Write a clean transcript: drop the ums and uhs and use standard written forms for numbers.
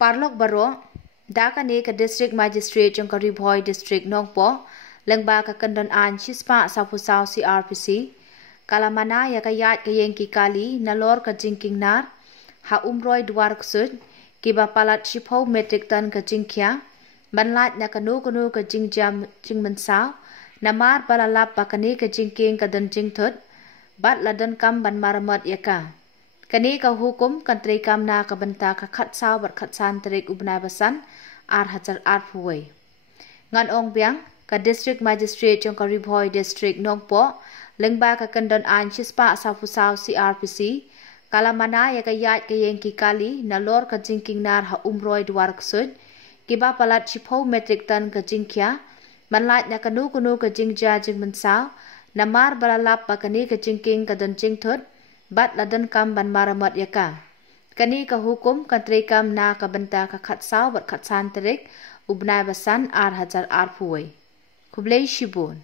Parlok Baro, Daka Neka District Magistrate Jongkari Boy District Nongpo, Lengba Kakandon An Chispa Sapusau CRPC, Kalamana Yakayat Kayenki Kali, Nalor Kajinking Nar, Ha Umroy Dwarksud, Kiba Palat Shipo Metric Tan Kajinkia, Banlat Nakanu Kanu Kajingjam Jingmansao, Namar Balalap Bakani Kajinking Kadan Jingtut, Bat Ladan Kam Ban Maramat Yaka. Kani ka hukum kantri kam na kabanta ka khatsaw bat khatsan terik ubna basan hajar puway. Ngan ong biang ka district magistrate Jongkari Boy district Nongpo lengba ka kandon an chispa safusaw CRPC kalamana ya ka yat ka yengki kali nalor ka jingking nar ha umroy dwark sud kiba palat chipo metric ton ka jingkya manlat na kanu ka jingja jingmansaw namar balalap pa kani ka jingking ka don jingthut Bat ladan kam ban maramat yaka. Kani ka hukum kantri kam na kabanta ka khatsaw bat khatsan terik ubnai basan hajar puway. Kublay Shibun.